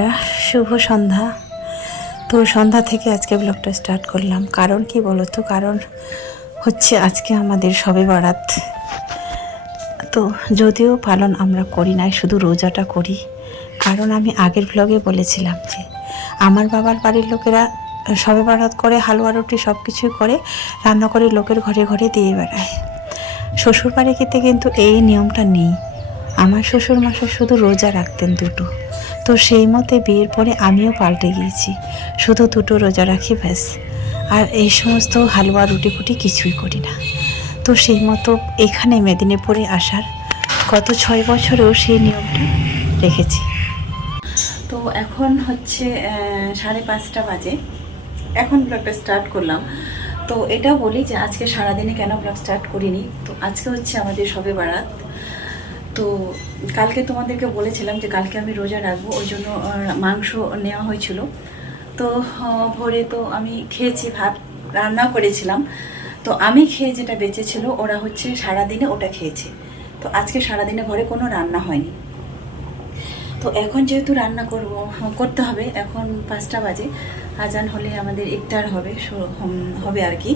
বন্ধুরা, শুভ সন্ধ্যা। তো সন্ধ্যা থেকে আজকে ব্লগটা স্টার্ট করলাম। কারণ কি বলো তো কারণ হচ্ছে আজকে আমাদের সবে বারাত। তো যদিও পালন আমরা করি না শুধু রোজাটা করি। কারণ আমি আগের ব্লগে বলেছিলাম যে, আমার বাবার বাড়ির লোকেরা সবে বারাত করে, হালুয়া রুটি সব কিছুই করে, রান্না করে লোকের ঘরে ঘরে দিয়ে বেড়ায়। শ্বশুর বাড়িতে কিন্তু এই নিয়মটা নেই। আমার শ্বশুর মশাই শুধু রোজা রাখতেন দুটো। তো সেই মতে বিয়ের পরে আমিও পাল্টে গিয়েছি। শুধু দুটো রোজা রাখি ব্যাস। আর এই সমস্ত হালুয়া রুটি ফুটি কিছুই করি না। তো সেই মতো এখানে মেদিনীপুরে আসার গত ছয় বছরেও সেই নিয়মটা রেখেছি। তো এখন হচ্ছে সাড়ে পাঁচটা বাজে। এখন ব্লগটা স্টার্ট করলাম। তো এটা বলি যে আজকে সারাদিনে কেন ব্লগ স্টার্ট করিনি? তো আজকে হচ্ছে আমাদের সবে বারাত। তো কালকে তোমাদেরকে বলেছিলাম যে কালকে আমি রোজা রাখব, ওই জন্য মাংস নেওয়া হয়েছিল। তো ভোরে তো আমি খেয়েছি ভাত রান্না করেছিলাম। তো আমি খেয়ে যেটা বেঁচেছিল ওরা হচ্ছে সারাদিনে ওটা খেয়েছে। তো আজকে সারাদিনে ঘরে কোনো রান্না হয়নি। তো এখন যেহেতু রান্না করব করতে হবে, এখন পাঁচটা বাজে। আজান হলে আমাদের ইফতার হবে হবে আর কি।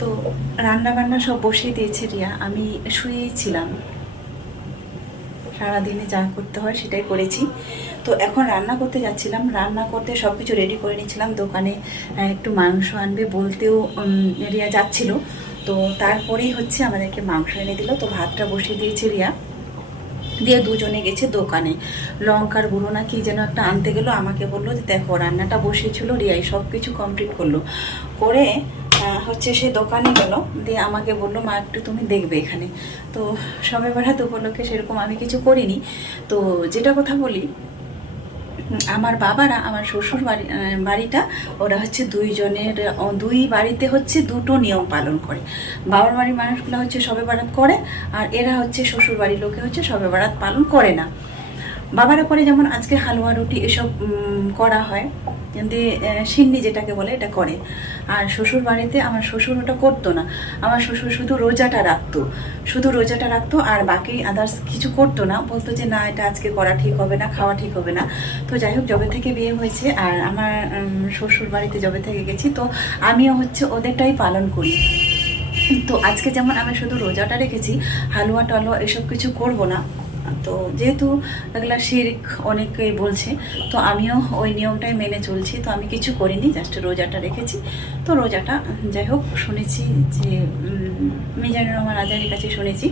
তো রান্না বান্না সব বসিয়ে দিয়েছে রিয়া, আমি শুয়েই ছিলাম সারাদিনে যা করতে হয় সেটাই করেছি। তো এখন রান্না করতে যাচ্ছিলাম, রান্না করতে সব কিছু রেডি করে নিয়েছিলাম। দোকানে একটু মাংস আনবে বলতেও রিয়া যাচ্ছিল। তো তারপরেই হচ্ছে আমাদেরকে মাংস এনে দিল। তো ভাতটা বসিয়ে দিয়েছে রিয়া। দিয়ে দুজনে গেছে দোকানে। লঙ্কার গুঁড়ো না কি যেন একটা আনতে গেলো, আমাকে বলল যে, দেখো, রান্নাটা বসিয়েছিল, রিয়াই সব কিছু কমপ্লিট করল। করে হচ্ছে সে দোকানে গেল, দিয়ে আমাকে বলল, মা, একটু তুমি দেখবে এখানে। তো সবে বেড়াতে উপলক্ষে সেরকম আমি কিছু করিনি। তো যেটা কথা বলি আমার বাবারা, আমার শ্বশুর বাড়ি বাড়িটা, ওরা হচ্ছে দুইজনের দুই বাড়িতে হচ্ছে দুটো নিয়ম পালন করে। বাবার বাড়ির মানুষগুলো হচ্ছে সবে বারাত করে, আর এরা হচ্ছে শ্বশুর বাড়ির লোকে হচ্ছে সবে বারাত পালন করে না। বাবারা করে যেমন আজকে হালুয়া, রুটি এসব করা হয় কিন্তু সিন্নি যেটাকে বলে এটা করে। আর শ্বশুর বাড়িতে আমার শ্বশুর ওটা করতো না। আমার শ্বশুর শুধু রোজাটা রাখতো। শুধু রোজাটা রাখতো আর বাকি আদার্স কিছু করতো না। বলতো যে, না, এটা আজকে করা ঠিক হবে না, খাওয়া ঠিক হবে না। তো যাই হোক জবে থেকে বিয়ে হয়েছে আর আমার শ্বশুর বাড়িতে জবে থেকে গেছি, তো আমিও হচ্ছে ওদেরটাই পালন করি। তো আজকে যেমন আমি শুধু রোজাটা রেখেছি, হালুয়া, টালুয়া এসব কিছু করব না। তো যেহেতু এগুলা শির্ক অনেকেই বলছে, তো আমিও ওই নিয়মটাই মেনে চলছি। তো আমি কিছু করিনি জাস্ট রোজাটা রেখেছি। তো রোজাটা, যাই হোক, শুনেছি যে মিজানুর রহমান আজারের কাছে শুনেছি।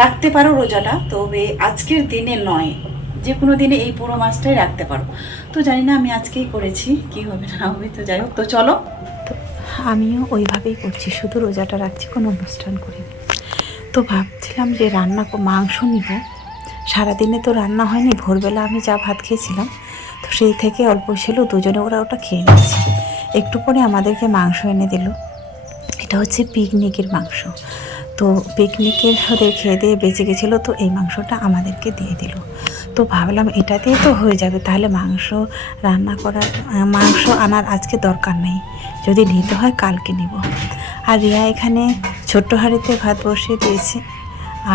রাখতে পারো রোজাটা, তবে আজকের দিনে নয়। যে কোনো দিনে এই পুরো মাসটাই রাখতে পারো। তো জানি না আমি আজকেই করেছি, কি হবে না হবে, তো যাই হোক, তো চলো। আমিও ওইভাবেই করছি, শুধু রোজাটা রাখছি, কোনো অনুষ্ঠান করিনি। তো ভাবছিলাম যে রান্না মাংস নিব। সারাদিনে তো রান্না হয়নি, ভোরবেলা আমি যা ভাত খেয়েছিলাম, তো সেই থেকে অল্প ছিল, দুজনে ওরা ওটা খেয়ে নিয়েছে। একটু পরে আমাদেরকে মাংস এনে দিল। এটা হচ্ছে পিকনিকের মাংস। তো পিকনিকের ওদের খেয়ে দিয়ে বেঁচে গেছিল, তো এই মাংসটা আমাদেরকে দিয়ে দিল। তো ভাবলাম এটা দিয়ে তো হয়ে যাবে, তাহলে মাংস রান্না করার মাংস আনার আজকে দরকার নেই। যদি নিতে হয় কালকে নিব। আর রিয়া এখানে ছোট্ট হাঁড়িতে ভাত বসিয়ে দিয়েছে।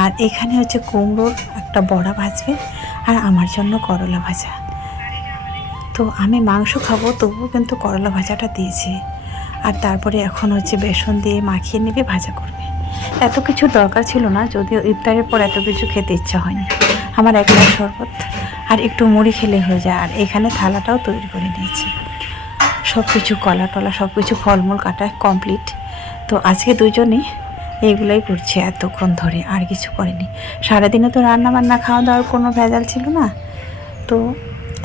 আর এখানে হচ্ছে কুমড়োর একটা বড়া ভাজবে আর আমার জন্য করলা ভাজা। তো আমি মাংস খাব, তবুও কিন্তু করলা ভাজাটা দিয়েছি। আর তারপরে এখন হচ্ছে বেসন দিয়ে মাখিয়ে নেবে, ভাজা করবে। এত কিছু দরকার ছিল না, যদিও ইফতারের পর এত কিছু খেতে ইচ্ছা হয়নি। আমার এক শরবত আর একটু মুড়ি খেলে হয়ে যায়। আর এখানে থালাটাও তৈরি করে নিয়েছি। সব কিছু কলা টলা সব কিছু ফলমূল কাটা কমপ্লিট তো আজকে দুজনেই এইগুলোই করছি এতক্ষণ ধরে, আর কিছু করেনি। সারাদিনে তো রান্না বান্না খাওয়া দাওয়ার কোনো ভেজাল ছিল না। তো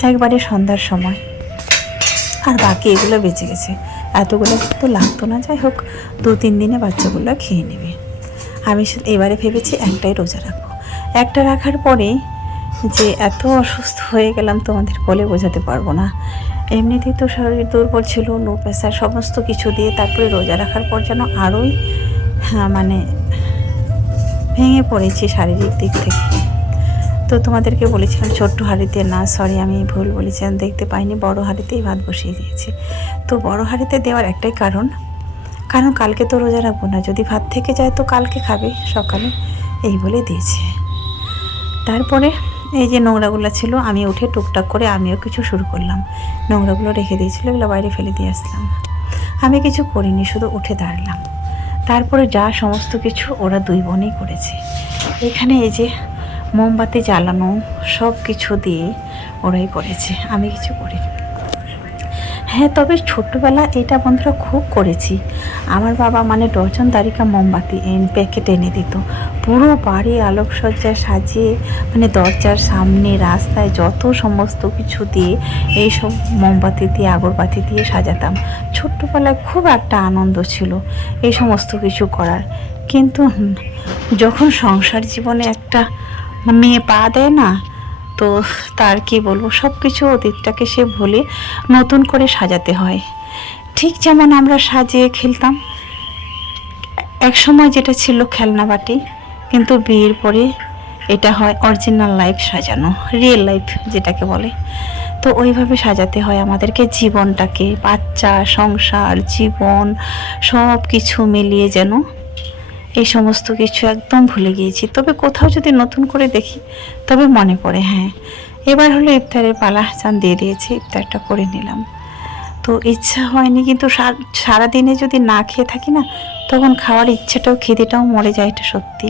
একবারে সন্ধ্যার সময়। আর বাকি এগুলো বেঁচে গেছে। এতগুলো তো লাগতো না, যাই হোক দু তিন দিনে বাচ্চাগুলো খেয়ে নেবে। আমি এবারে ভেবেছি একটাই রোজা রাখব। একটা রাখার পরে যে এত অসুস্থ হয়ে গেলাম, তোমাদের বলে বোঝাতে পারব না। এমনিতেই তো শরীর দুর্বল ছিল, লো প্রেশার সমস্ত কিছু দিয়ে তারপরে রোজা রাখার পর যেন আরোই মানে ভেঙে পড়েছি শারীরিক দিক থেকে। তো তোমাদেরকে বলেছিলাম ছোট্ট হাঁড়িতে না সরি আমি ভুল বলেছিলাম দেখতে পাইনি, বড় হাঁড়িতেই ভাত বসিয়ে দিয়েছি। তো বড় হাঁড়িতে দেওয়ার একটাই কারণ কারণ কালকে তো রোজা রাখব না, যদি ভাত থেকে যায় তো কালকে খাবে সকালে, এই বলে দিয়েছে। তারপরে এই যে নোংরাগুলো ছিল, আমি উঠে টুকটাক করে আমিও কিছু শুরু করলাম। নোংরাগুলো রেখে দিয়েছিল, এগুলো বাইরে ফেলে দিয়ে আসলাম। আমি কিছু করিনি, শুধু উঠে দাঁড়ালাম। তারপরে যা সমস্ত কিছু ওরা দুই বোনই করেছে। এখানে এই যে মোমবাতি জ্বালানো সব কিছু দিয়ে ওরাই করেছে। আমি কিছু করিনি। হ্যাঁ তবে ছোট্টবেলা এটা বন্ধুরা খুব করেছি। আমার বাবা মানে ডজন তারিকা মোমবাতি প্যাকেট এনে দিত। পুরো বাড়ি আলোকসজ্জা সাজিয়ে মানে দরজার সামনে, রাস্তায় যত সমস্ত কিছু দিয়ে এই সব মোমবাতি দিয়ে, আগরবাতি দিয়ে সাজাতাম। ছোট্টবেলায় খুব একটা আনন্দ ছিল এই সমস্ত কিছু করার। কিন্তু যখন সংসার জীবনে একটা মেয়ে পা দেয় না তো তার কি বলব সব কিছু অতীতটাকে সে ভুলে নতুন করে সাজাতে হয়। ঠিক যেমন আমরা সাজিয়ে খেলতাম, এক সময় যেটা ছিল খেলনা বাটি, কিন্তু বিয়ের পরে এটা হয় অরিজিনাল লাইফ সাজানো রিয়েল লাইফ যেটাকে বলে। তো ওইভাবে সাজাতে হয় আমাদেরকে জীবনটাকে, বাচ্চা, সংসার, জীবন সব কিছু মিলিয়ে যেন এই সমস্ত কিছু একদম ভুলে গিয়েছি। তবে কোথাও যদি নতুন করে দেখি, তবে মনে পড়ে হ্যাঁ। এবার হলো ইফতারের পালা, চান দিয়ে দিয়েছি, ইফতারটা করে নিলাম। তো ইচ্ছা হয়নি, কিন্তু সারাদিনে যদি না খেয়ে থাকি না, তখন খাওয়ার ইচ্ছাটাও, খিদেটাও মরে যায় এটা সত্যি।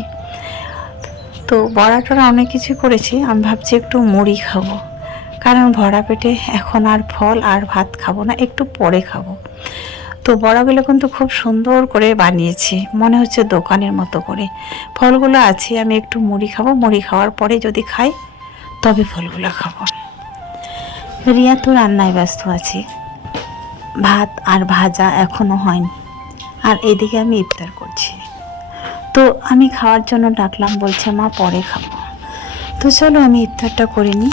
তো বড়া টড়া অনেক কিছু করেছি, আমি ভাবছি একটু মুড়ি খাব। কারণ ভরা পেটে এখন আর ফল আর ভাত খাব না, একটু পরে খাব। তো বড়াগুলো কিন্তু খুব সুন্দর করে বানিয়েছি। মনে হচ্ছে দোকানের মতো করে। ফলগুলো আছে, আমি একটু মুড়ি খাব। মুড়ি খাওয়ার পরে যদি খাই, তবে ফলগুলো খাব। রিয়া তো রান্নায় ব্যস্ত আছে। ভাত আর ভাজা এখনও হয়নি। আর এদিকে আমি ইফতার করছি। তো আমি খাওয়ার জন্য ডাকলাম, বলছে, মা, পরে খাব। তো চলো, আমি ইফতারটা করে নিই।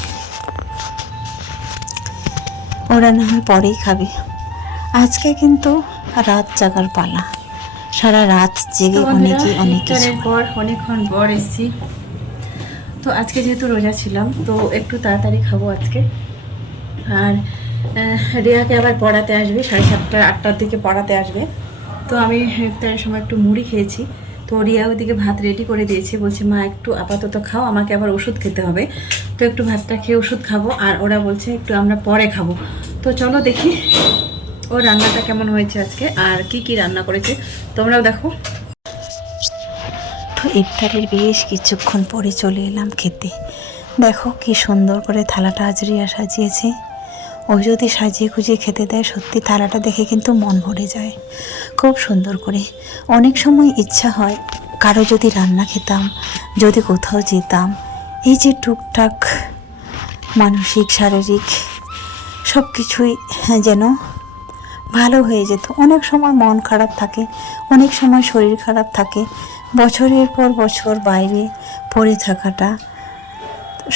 ওরা না হয় পরেই খাবে। আজকে কিন্তু রাত জাগার পালা। সারা রাত জেগে অনেকে অনেক কিছু। পর অনেকক্ষণ পর এসেছি। তো আজকে যেহেতু রোজা ছিলাম তো একটু তাড়াতাড়ি খাব আজকে। আর রিয়াকে আবার পড়াতে আসবে সাড়ে সাতটা আটটার দিকে পড়াতে আসবে। তো আমি ইফতারের সময় একটু মুড়ি খেয়েছি। তো রিয়া ওইদিকে ভাত রেডি করে দিয়েছে বলছে মা একটু আপাতত খাও আমাকে আবার ওষুধ খেতে হবে। তো একটু ভাতটা খেয়ে ওষুধ খাব। আর ওরা বলছে একটু আমরা পরে খাব। তো চলো দেখি। ও রান্নাটা কেমন হয়েছে আজকে? আর কি কি রান্না করেছে? তোমরাও দেখো। তো ইফতারের বেশ কিছুক্ষণ পরে চলে এলাম খেতে। দেখো কি সুন্দর করে থালাটা আজরিয়া সাজিয়েছে। ও যদি সাজিয়ে খুঁজিয়ে খেতে দেয়, সত্যি থালাটা দেখে কিন্তু মন ভরে যায়। খুব সুন্দর করে। অনেক সময় ইচ্ছা হয় কারও যদি রান্না খেতাম, যদি কোথাও যেতাম। এই যে টুকটাক মানসিক, শারীরিক সব কিছুই যেন ভালো হয়ে যেত। অনেক সময় মন খারাপ থাকে, অনেক সময় শরীর খারাপ থাকে। বছরের পর বছর বাইরে পড়ে থাকাটা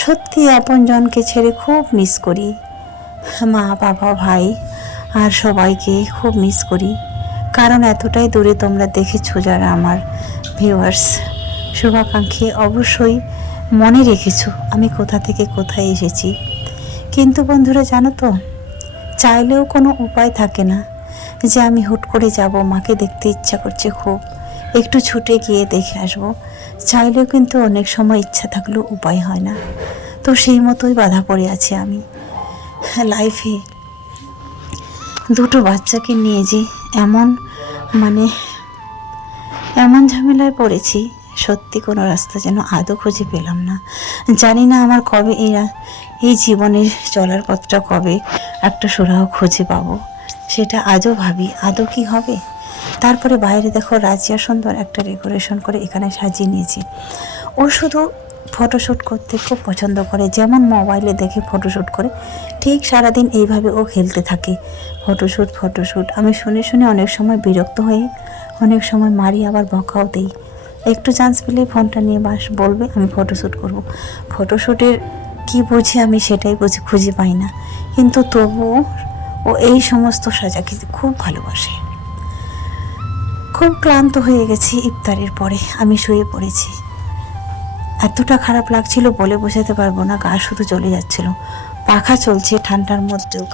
সত্যি আপনজনকে ছেড়ে খুব মিস করি। মা, বাবা, ভাই আর সবাইকে খুব মিস করি। কারণ এতটাই দূরে তোমরা দেখেছ যারা আমার ভিউয়ার্স শুভাকাঙ্ক্ষী, অবশ্যই মনে রেখেছো আমি কোথা থেকে কোথায় এসেছি। কিন্তু বন্ধুরা, জানো তো চাইলেও কোনো উপায় থাকে না যে আমি হুট করে যাব, মাকে দেখতে ইচ্ছা করছে খুব। একটু ছুটে গিয়ে দেখে আসব। চাইলেও কিন্তু অনেক সময় ইচ্ছা থাকলেও উপায় হয় না। তো সেই মতোই বাধা পড়ে আছি আমি। লাইফে দুটো বাচ্চাকে নিয়ে যে এমন মানে এমন ঝামেলায় পড়েছি সত্যি কোনো রাস্তা যেন আদৌ খুঁজে পেলাম না। জানি না আমার কবে এই এই জীবনের চলার পথটা কবে একটা সুরাহ খুঁজে পাবো। সেটা আজও ভাবি, আদৌ কি হবে? তারপরে বাইরে দেখো রাজিয়া সুন্দর একটা ডেকোরেশন করে এখানে সাজিয়ে নিয়েছি। ও শুধু ফটোশ্যুট করতে খুব পছন্দ করে, যেমন মোবাইলে দেখে ফটোশ্যুট করে, ঠিক সারাদিন এইভাবে ও খেলতে থাকে। ফটোশ্যুট ফটোশ্যুট আমি শুনে শুনে অনেক সময় বিরক্ত হয়ে, অনেক সময় মারি আবার বকাও দিই। একটু চান্স পেলেই ফোনটা নিয়ে বাস, বলবে, আমি ফটোশ্যুট করব। ফটোশ্যুটের কি বুঝি আমি সেটাই বুঝি, খুঁজে পাই না। কিন্তু তবুও ও এই সমস্ত সাজা সাজাকে খুব ভালোবাসে। খুব ক্লান্ত হয়ে গেছি ইফতারের পরে, আমি শুয়ে পড়েছি। এতটা খারাপ লাগছিল বলে বোঝাতে পারব না, গা শুধু চলে যাচ্ছিল। পাখা চলছে ঠান্ডার মধ্যেও